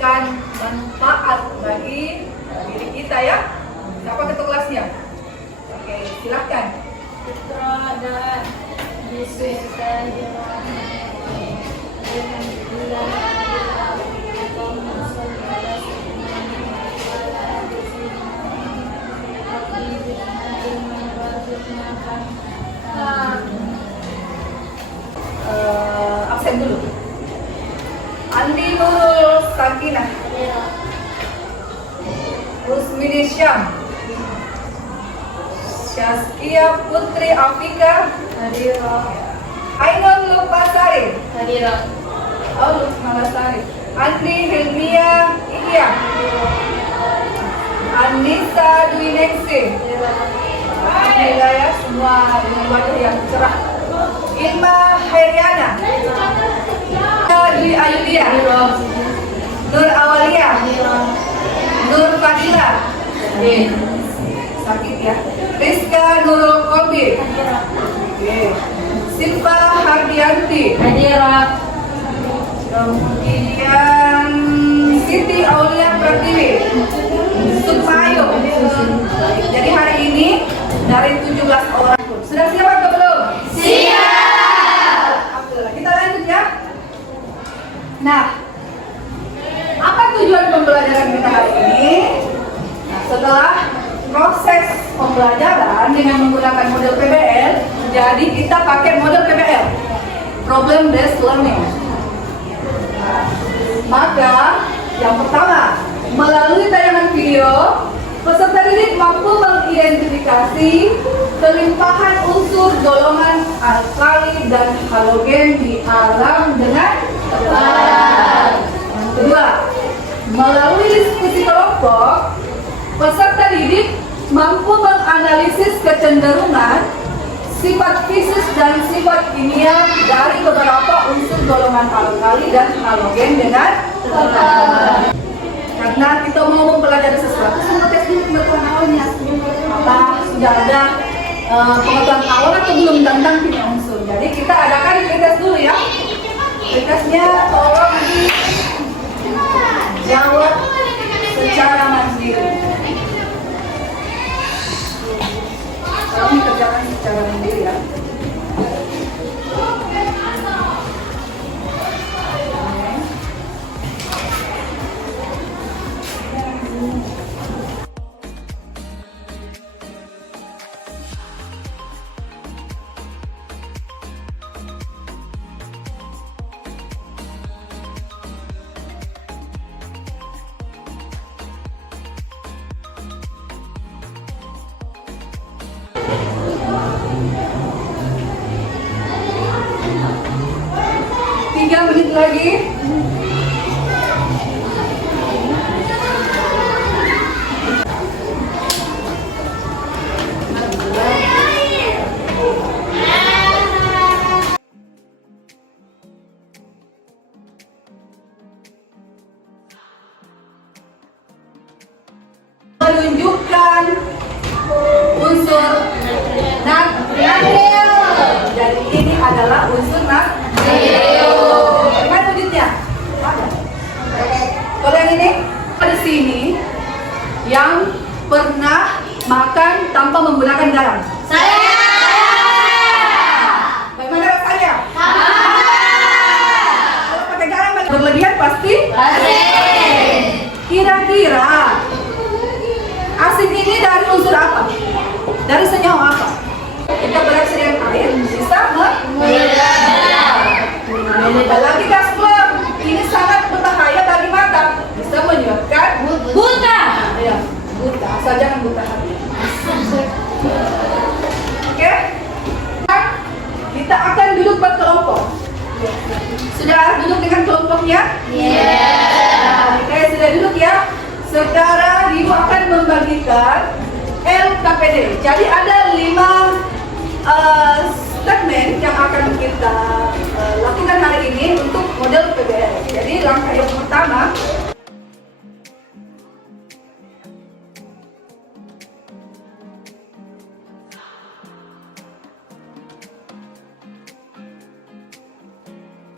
memberikan manfaat bagi diri kita ya. Siapa ketua kelasnya? Oke, silakan. Putra dan Yesus absen dulu. Andi Nurul Sakinah, Rusmini Syam, Syaskia Putri Afika, Ainul Lupasari, Lupasari, Andi Hilmia Iya, Anissa Dwineksi, alhamdulillah ya, semua dengan wajah yang cerah. Ilma Hairiana, Dwi Ayulia, Nur Awalia, Nur Fadila, sakit ya, Rizka Nurul Kobi, Silva Hardianti, kemudian Siti Aulia Pratiwi, Supayo. Jadi hari ini dari 17 orang sudah siap atau belum? Kita lanjut ya. Nah, apa tujuan pembelajaran kita hari ini? Nah, setelah proses pembelajaran dengan menggunakan model PBL, jadi kita pakai model PBL, Problem Based Learning. Nah, maka yang pertama, melalui tayangan video, peserta didik mampu mengidentifikasi kelimpahan unsur golongan alkali dan halogen di alam dengan tepat. Yang kedua, melalui diskusi kelompok, peserta didik mampu menganalisis kecenderungan, sifat fisik dan sifat kimia dari beberapa unsur golongan alkali dan halogen dengan tepat. Karena kita mau mempelajari sesuatu, semua tes dulu pengetahuan awalnya. Apa sudah ada pengetahuan awal atau belum tentang kimia unsur. Jadi kita adakan tes dulu ya. Tesnya tolong dijawab secara mandiri. Tolong dikerjakan secara mandiri ya. Menit lagi. Menunjukkan unsur natrium. Jadi ini adalah unsur natrium. Mana wujudnya? Ada. Kalau yang ini, di sini yang pernah makan tanpa menggunakan garam. Saya. Bagaimana rasanya? Kalau pakai garam berlebihan pasti? Kira-kira asin ini dari unsur apa? Dari senyawa apa? Kita bereaksi dengan air bisa apalagi gas klor. Ini sangat berbahaya bagi mata. Bisa menyebabkan Buta. Ya, buta. Asal jangan buta hati. Oke? Kita akan duduk berkelompok. Sudah duduk dengan kelompoknya? Oke, sudah duduk ya. Sekarang Ibu akan membagikan LKPD. Jadi ada 5 segmen yang akan kita lakukan hari ini untuk model PBL. Jadi langkah yang pertama,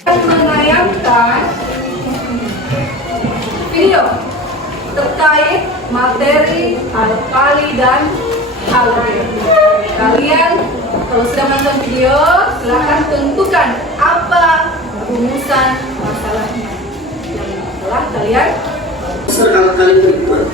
menayangkan video terkait materi alkali dan halogen. Kalian kalau sudah menonton video, silakan tentukan apa rumusan masalahnya yang telah kalian. Unsur alkali berikut.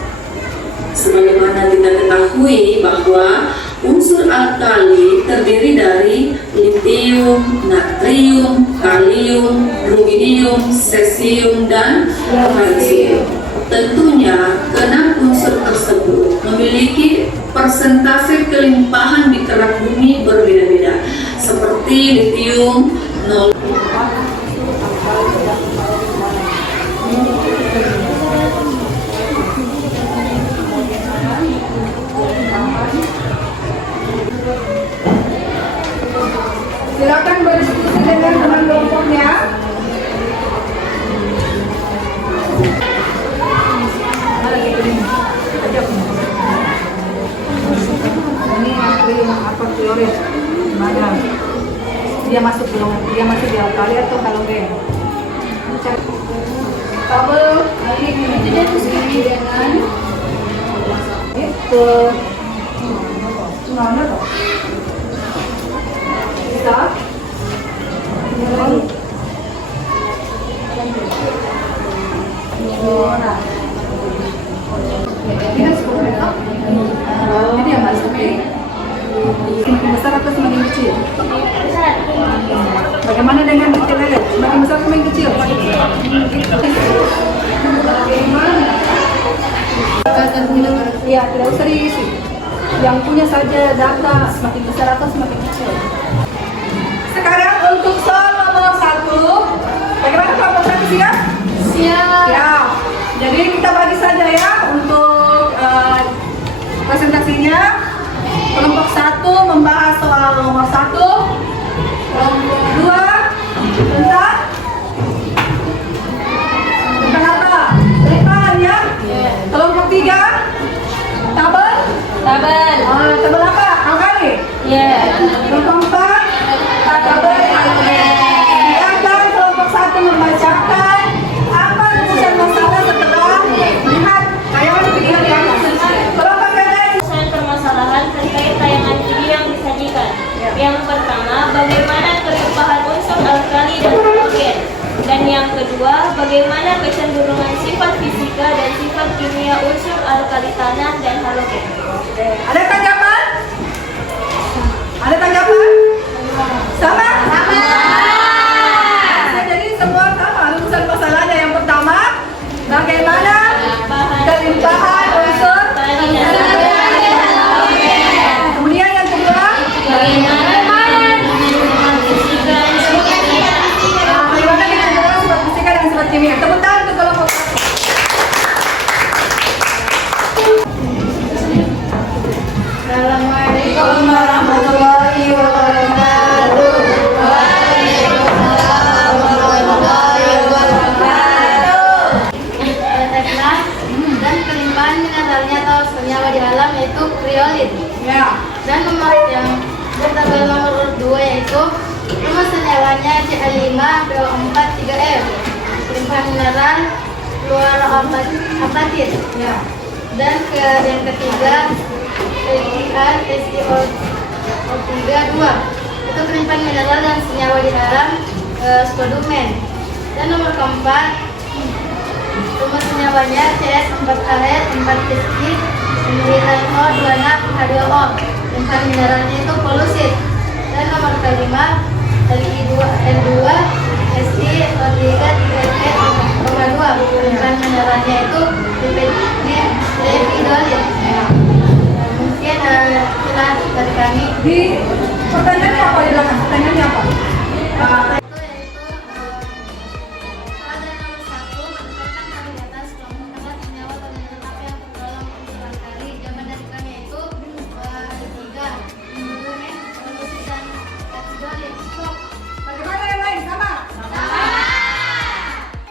Sebagaimana kita ketahui bahwa unsur alkali terdiri dari litium, natrium, kalium, rubidium, cesium, dan kalsium. Tentunya keenam unsur tersebut memiliki persentase kelimpahan di kerak bumi berbeda-beda, seperti litium 0. Silakan berdiskusi dengan teman kelompoknya. Ini natrium apa klorid? Mana? Dia masuk di alkali atau halogen? Tabel ini dengan itu. Mana tuh? Bisa? Ini seperti itu. Ini yang masuk ini. Semakin besar atau semakin kecil? Bagaimana dengan kecil lele? Semakin besar semakin kecil? Bagaimana? Ya, tidak usah diisi. Yang punya saja data semakin besar atau semakin kecil. Sekarang untuk soal nomor 1, bagaimana kelompok 1 siap? Siap. Jadi kita bagi saja ya untuk presentasinya. Kelompok 1 membahas soal nomor 1. Kelompok 2 tentang apa? Kelimpahan ya? Kelompok 3 tabel? Tabel apa? Alkali? Kelompok 4 tabel alkali. Silakan kelompok 1 membacakan apa rumusan masalah setelah melihat tayangan video yang kelompok yang lain. Permasalahan terkait tayangan video yang disajikan. Yang pertama, bagaimana kelimpahan unsur alkali dan halogen. Dan yang kedua, bagaimana kecenderungan sifat fisika dan sifat kimia unsur alkali tanah dan halogen. Ada tanggapan? Ada tanggapan? Sama? Jadi semua sama rumusan masalahnya. Yang pertama, bagaimana kelimpahan unsur alkali. Kemudian yang kedua, bagaimana kecenderungan sifat fisika dan sifat kimia. Tepuk tangan untuk kelompok. Assalamualaikum warahmatullahi wabarakatuh. Waalaikumsalam warahmatullahi wabarakatuh. Dan kelimpahan mineralnya atau senyawa di alam yaitu kriolit. Ya. Dan nomor yang tabel nomor 2 yaitu nomor senyawanya Ca5PO4 3F. Kelimpahan mineral luar apatit. Ya. Dan yang ketiga SiO3 2. Itu kelimpahan mineral dan senyawa di alam spodumen. Dan nomor keempat rumah senyawanya CS4AL 4SI 9O26H2O. Kelimpahan mineralnya itu polusit. Dan nomor kelima Li2L2 SiO3 3P2. Kelimpahan mineralnya itu lepidolit. Mungkin itulah dari kami. Di pertanyaannya apa di belakang? Pertanyaannya apa? Bagaimana yang lain? Sama?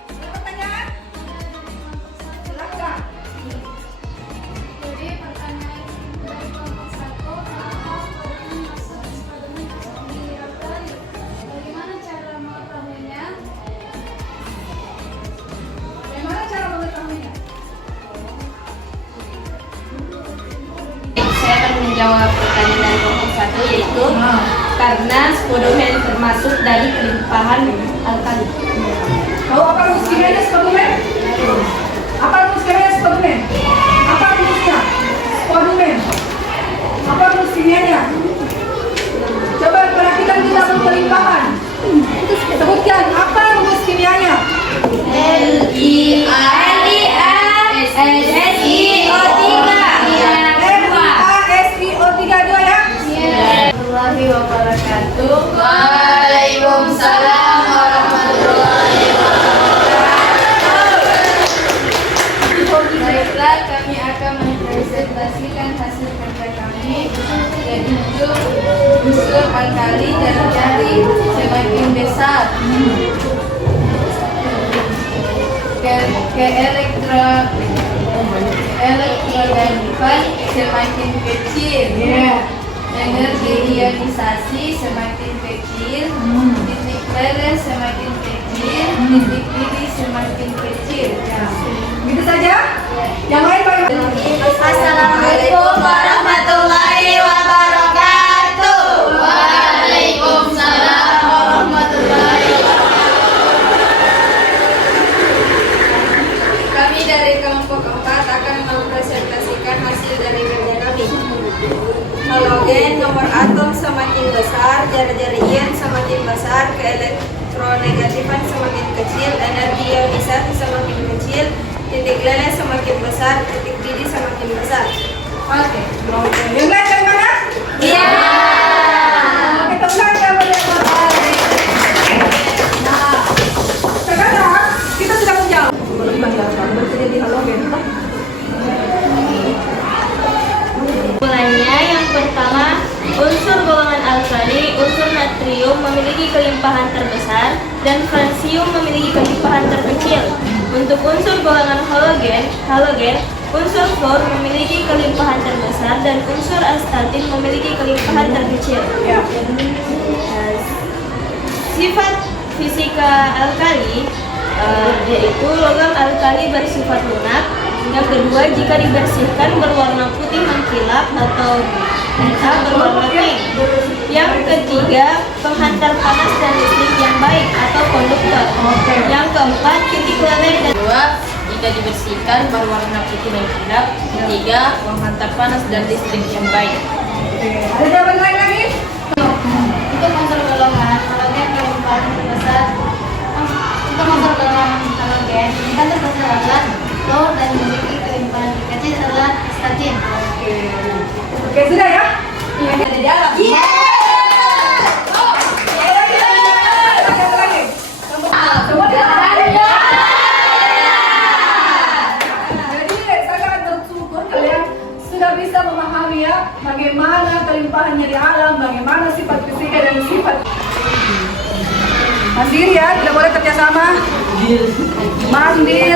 Ada pertanyaan? Silakan. Jadi pertanyaan dari kelompok 1, apakah pada masa bagaimana cara menjawab pertanyaan dari kelompok 1 yaitu karena spodumen termasuk dari kelimpahan alkali. Tahu apa rumus kimianya spodumen? Apa rumus kimianya spodumen? Apa rumusnya? Spodumen. Apa rumus kimianya? Coba perhatikan di tabel kelimpahan. Sebutkan apa rumus kimianya? LiASiO3 2 ya? Warahmatullahi wabarakatuh. Waalaikumsalam warahmatullahi wabarakatuh. Baiklah, kami akan mempresentasikan hasil kerja kami, yaitu unsur alkali dari semakin besar ke elektronegatifan semakin kecil. Energi ionisasi semakin kecil, titik leleh semakin kecil, titik didih semakin kecil. Gitu saja? Yang lain bagaimana? Assalamualaikum warahmatullahi wabarakatuh. Waalaikumsalam warahmatullahi wabarakatuh. Kami dari kelompok 4 akan mempresentasikan hasil dari kerja kami. Halogen nomor atom semakin besar, jari-jari ion semakin besar, keelektronegatifan semakin kecil, energi ionisasi semakin kecil, titik leleh semakin besar, titik didih semakin besar. Oke. Yang lain dari mana? Iya. Oke, teman yang boleh Nah, sekarang kita sudah menjawab. Boleh dipanggilkan, bersedia di halogen. Mulanya yang pertama, unsur golongan alkali, unsur natrium memiliki kelimpahan terbesar dan fransium memiliki kelimpahan terkecil. Untuk unsur golongan halogen, unsur fluor memiliki kelimpahan terbesar dan unsur astatin memiliki kelimpahan terkecil. Ya. Sifat fisika alkali yaitu logam alkali bersifat lunak. Yang kedua, jika dibersihkan berwarna putih mengkilap atau bisa berwarna pink. Yang ketiga, penghantar panas dan listrik yang baik atau konduktor. Yang keempat, titik leleh dan Kedua, jika dibersihkan berwarna putih mengkilap. Ketiga, menghantar panas dan listrik yang baik. Ada jawaban lain lagi? Untuk unsur golongan halogen kelimpahan terbesar. Untuk unsur golongan halogen kelimpahan terbesar adalah fluor dan memiliki kelimpahan terkecil adalah astatin. Oke, sudah ya? Ada di dalam. Semua di dalam. Jadi saya sangat bersyukur kalian sudah bisa memahami ya bagaimana kelimpahannya di alam, bagaimana sifat fisika dan sifat mandiri ya, tidak boleh kerjasama. Mandiri.